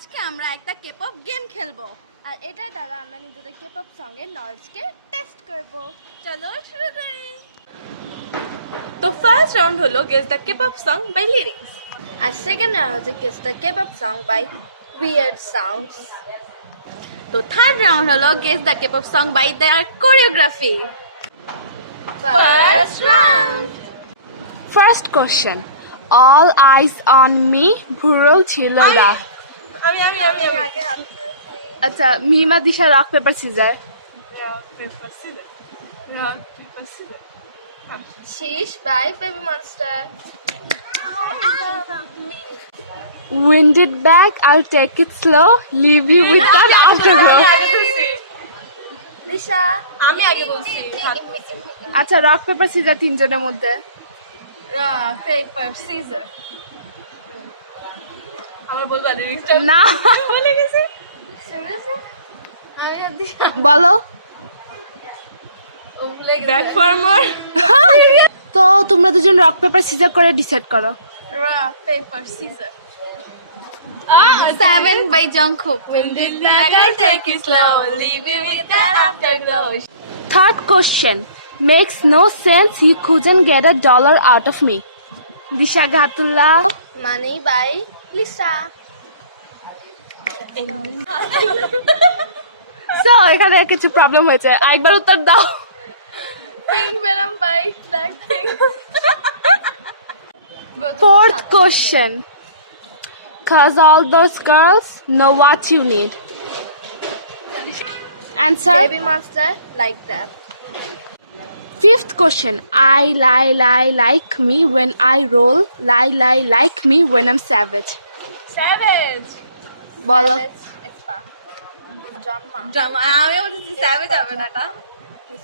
আজকে আমরা একটা K-pop গেম খেলবো আর এটাই তাহলে আমরা নিজেদের K-pop সং এর নলেজকে টেস্ট করব। চলো শুরু করি। তো ফার্স্ট রাউন্ড হলো guess the K-pop song by lyrics আর সেকেন্ড রাউন্ড হচ্ছে guess the K-pop song by weird sounds। তো থার্ড রাউন্ড হলো guess the K-pop song by their choreography first round. First question. All eyes on me, Bhurul Chilala. আমি আচ্ছা মিমা Disha rock paper scissor rock paper scissors rock paper scissors sheesh by baby monster. Winded back, I'll take it slow, leave you with that afterglow. দিশা আমি আগে বলছি আচ্ছা rock paper caesar তিনজনের মধ্যে rock paper scissors আমার বলবা লিরিক্সটা না বলে গেছে আমি আর দিশা বলো। ও ভুলে গেছে back for more তো তোমরা দুজন রক পেপার সিজার করে ডিসাইড করো rock paper scissors seven by Jungkook. Winded back, I'll take it slow, leave you with that afterglow. Third question. Makes no sense you couldn't get $1 out of me. Disha ঘাতুল্লাহ money by Lisa. So এখানে কিছু problem হয়েছে আরেকবার উত্তর দাও বেলাম by Fourth question. Cause all those girls know what you need. Answer. Baby monster like that. Fifth question. I lie like me when I roll. Lie like me when I'm savage. Savage. বলো Drama. আমি বলছি savage হবে না এটা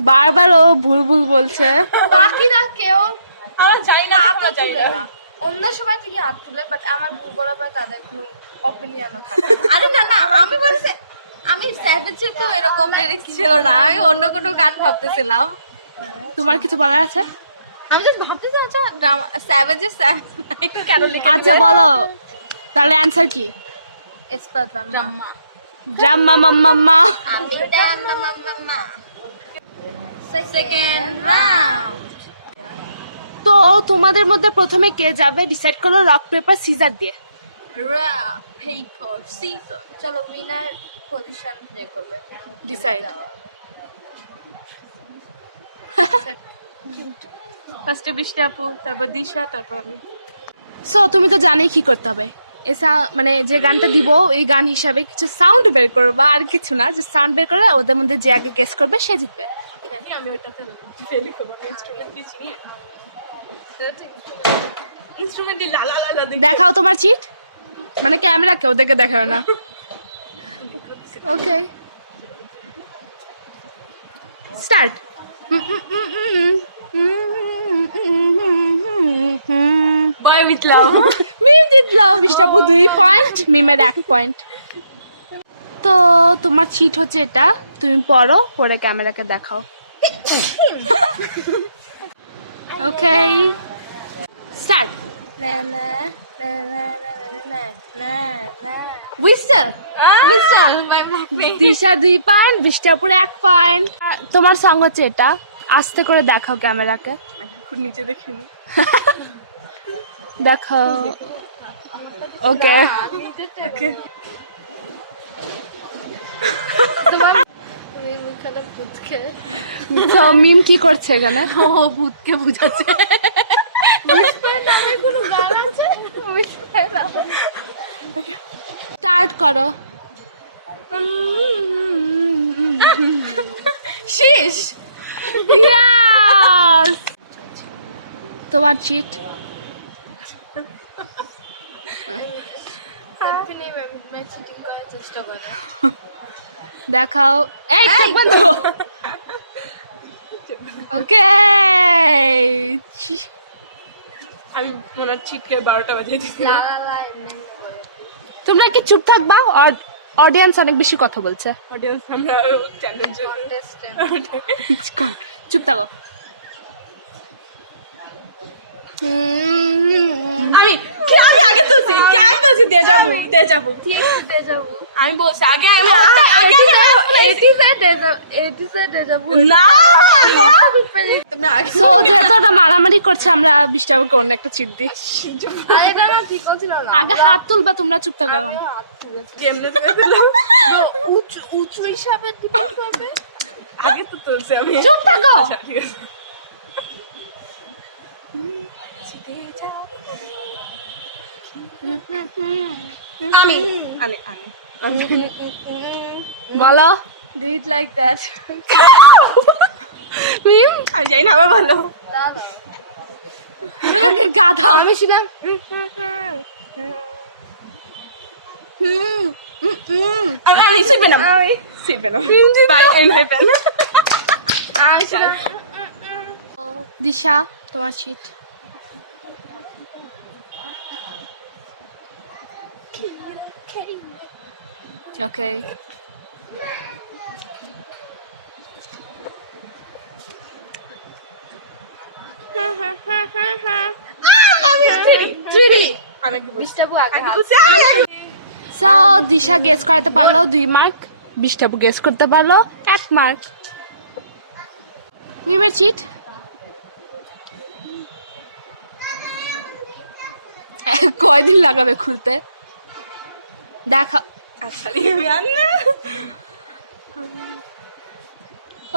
বারবার ও ভুল ভুল বলছে বাকিরা কেউ আমরা জানি না আমরা জানি না অন্য সময় থেকে হাত তুলে বাট আমার ভুল করার পর তাদের কোনো অপিনিয়ন আরে না আমি বলছি আমি savage তো এরকম লিরিক্স ছিল না আমি অন্য কোনো গান ভাবতেছিলাম তোমার কিছু বলার আছে আমি জাস্ট ভাবতেছি আচ্ছা savage একটু কেন লিখে দিবে তাহলে অ্যান্সার কি এক্সপার্ট ড্রামা ড্রামা মাম্মা আমি দেন মামা। Second round. তো তোমাদের মধ্যে প্রথমে কে যাবে ডিসাইড করো রক পেপার সিজার দিয়ে রক পেপার সিজার। চলো উইনার পজিশন এ করবে ডিসাইড ফার্স্টে বৃষ্টি আপু তারপর দিশা তারপর আমি সো তুমি তো জানোই কি করতে হবে এসা মানে যে গানটা দিব এই গান হিসাবে কিছু সাউন্ড বের করবে আর কিছু না যে সাউন্ড বের করে ওদের মধ্যে যে আগে গেস করবে সে জিতবে জানি আমি ওটাতে ফেল করবো আমি ইনস্ট্রুমেন্ট দিয়ে চিনি ইনস্ট্রুমেন্ট দিয়ে লালা লালা দেখে দেখাও তোমার চিট মানে ক্যামেরাকে ওদেরকে দেখাও না okay start boy with love মিমের এক পয়েন্ট তো তোমার চিট হচ্ছে এটা তুমি পড়ো পরে ক্যামেরাকে দেখাও okay start whistle whistle by Blackpink Disha 2 point বৃষ্টিপুর 1 পয়েন্ট তোমার সঙ্গ হচ্ছে এটা আস্তে করে দেখাও ক্যামেরাকে নিচে দেখিনি দেখো ওকে তোমার তুমি মুখখানা পুচকে তো মিম কি করছে এখানে ও ভূতকে বুঝাচ্ছে উইসপার নামে কোনো গান আছে? স্টার্ট করো শেষ Yes! তোমার চিট আপনি চিটিং করার চেষ্টা করে। দেখাও এই চোখ বন্ধ ওকে আমি ওনার চিটকে 12টা বাজিয়ে দিচ্ছি লা লা লা এমনি করে। তোমরা কি চুপ থাকবা অডিয়েন্স অনেক বেশি কথা বলছে অডিয়েন্স আমরা চ্যালেঞ্জ Contestant. চুপ থাকো আমি কি আমি আগে তো আমি তো দিয়ে যাবো যাবো TXT যাবো আমি বলছি আগে আমি না তোমরা আগে So, তোরা মারামারি করছে, আমরা বৃষ্টিবাবুকে অন্য একটা চিট দিই। আরেকটা না ঠিক ছিল না আগে হাত তুলবা, তোমরা চুপ থাকো। আমিও হাত তুলেছি কেমনে তুলে দিলাম উঁচু উঁচু হিসাবে ডিপেন্ড করবে আগে তো তুলছি আমি চুপ থাকো। আচ্ছা ঠিক আছে আমি আনে আনে বলো Do it like that. আমি জানি না আমার ভালো আমি ছিলাম আমি আনি শিখবে না শিখবে না বাই এন্ড হেভেন আমি ছিলাম দিশা, তোমার চিট। ওকে, আমি বিশটাবু আগে হাত সো দিশা গেস করতে পারলো 2 মার্ক, বৃষ্টিবাবু গেস করতে পারলো 1 মার্ক। Your cheat. কয়দিন লাগাবে খুলতে? দেখো। আচ্ছা আমি আননা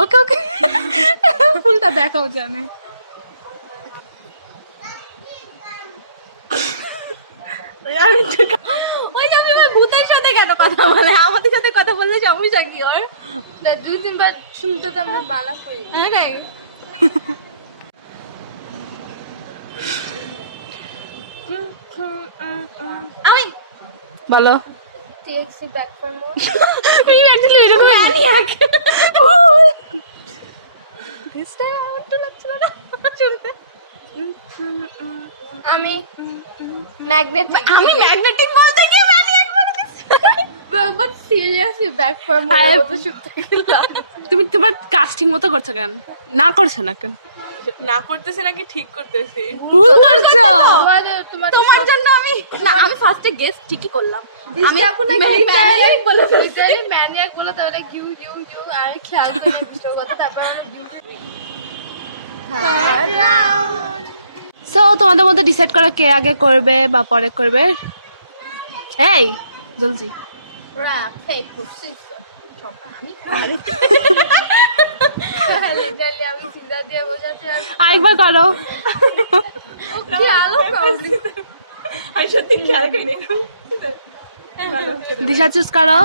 ওকে ওকে, ফোনটা দেখো জানে। ওই যে আমি আমার ভূতের সাথে কেন কথা বলে আমাদের সাথে কথা বললে সমস্যা কি ওর 2-3 বার শুনতে তো আমরা বালা করি হ্যাঁ আমি বলো TXT ব্যাক ফর মোর আমি অ্যাকচুয়ালি এরকম ম্যানিয়াক দিসটা আমার তো লাগছিল না শুনতে আমি ম্যাগনেট আমি ম্যাগনেটিক বলতে গিয়ে ম্যানিয়াক বলে দিছি but seriously back for more I- তো শুনতে গেলাম তুমি তোমার কাস্টিং মতো করছো কেন? না করছো না কেন? না করতেছি নাকি ঠিক করতেছি তোমার তোমার জন্য আমি না আমি ফার্স্টে গেস ঠিকই করলাম আমি ম্যানিয়াক বলে ম্যানিয়াক বলে তাহলে ইউ ইউ ইউ আমি খেয়াল করি না বিষ্ণুর কথা তারপর আমরা ইউ সো তোমাদের মধ্যে ডিসাইড করো কে আগে করবে বা পরে করবে। এই জলদি লিটারালি আমি সিজা দিয়ে বোঝাচ্ছি আর আরেকবার করো। খেয়ালও করো আমি সত্যি খেয়াল করিনি দিশা চুজ করো।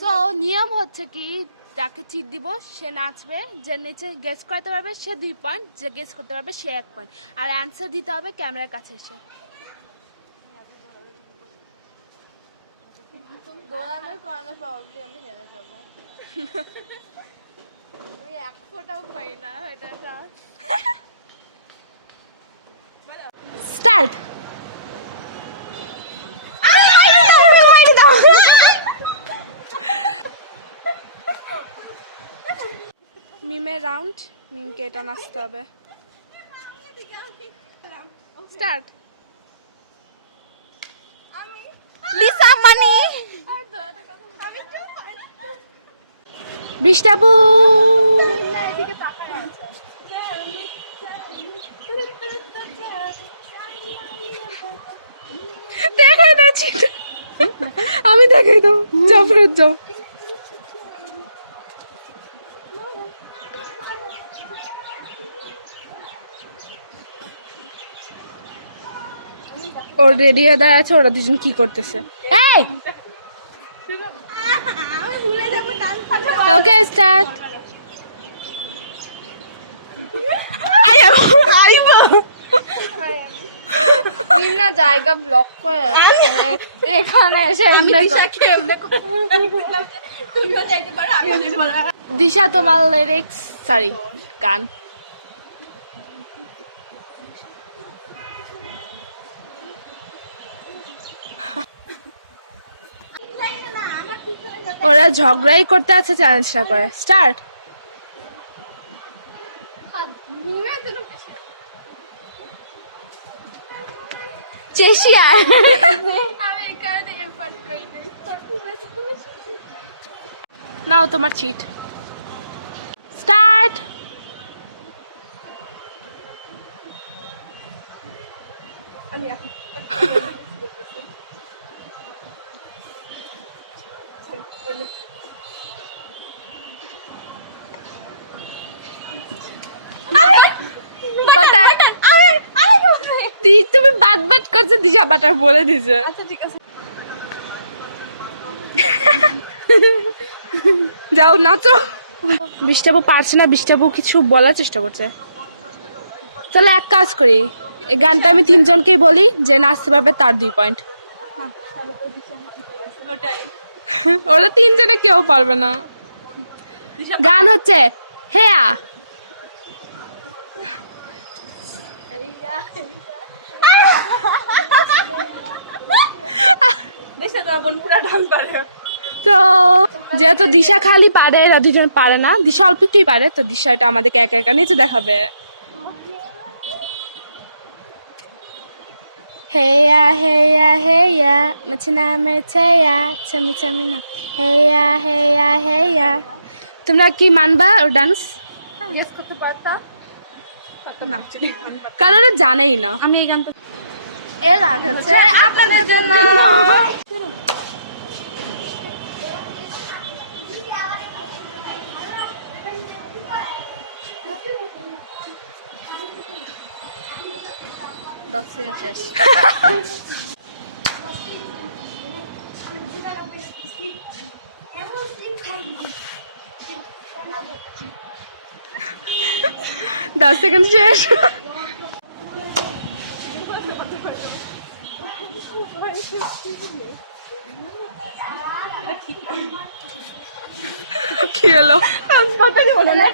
সো নিয়ম হচ্ছে কি, যাকে চিট দিব সে নাচবে, যে নিচে গেস করতে পারবে সে 2 পয়েন্ট, যে গেস করতে পারবে সে 1 পয়েন্ট, আর অ্যান্সার দিতে হবে ক্যামেরার কাছে এসে। স্টার্ট। মিমের রাউন্ড, মিমকে এটা নাচতে হবে। স্টার্ট। লিসা মানি বৃষ্টাপু এদিকে তাকায় আছে দেখাই না চিট, আমি দেখাই দাও, যাও ফেরত যাও। ওর রেডি হয়ে দাঁড়ায় আছে, ওরা দুজন কি করতেছে? এই আমি ভুলে যাবো ওকে স্টার্ট। আইবো না জায়গা ব্লক করে আমি এখানে এসে আমি দিশাকে এমনি বললাম যে তুমিও যাইতে পারো আমিও যেতে পারবো দিশা তোমার লিরিক্স, সরি গান। ওরা ঝগড়াই করতে আছে, চ্যালেঞ্জটা করে। স্টার্ট। চেশিয়ার। আমি এখানে এফোর্ট করি। নাও তোমার চিট। স্টার্ট। বাটন বাটন তুমি বাট বাট করছো, দিশা বাটার বলে দিছে। আচ্ছা ঠিক আছে, যাও নাচো। বৃষ্টাবু পারছে না, বৃষ্টাবু কিছু বলার চেষ্টা করছে। তাহলে এক কাজ করি, এই গানটা আমি তিনজনকেই বলি, যে নাচতে পারবে তার 2 পয়েন্ট। ওরা তিনজনে কেউ পারবে না। গান হচ্ছে হেয়া। দিশা তো আপন পুরা ডান্স পারে। তো যেহেতু দিশা খালি পারে, এরা দুজন পারে না, দিশা অল্প একটুই পারে, তো দিশা এটা আমাদেরকে একা একা নিচে দেখাবে। হেয়া হেয়া হেয়া মচিনা মেচেয়া চমি চমি না হেয়া হেয়া হেয়া। তোমরা কি মানবা ওর ডান্স? গেস করতে পারতা? কারণ জানেই না। আমি এই গানটা আপনাদের জন্য দশ সেকেন্ড শেষ। কি হলো? বলে না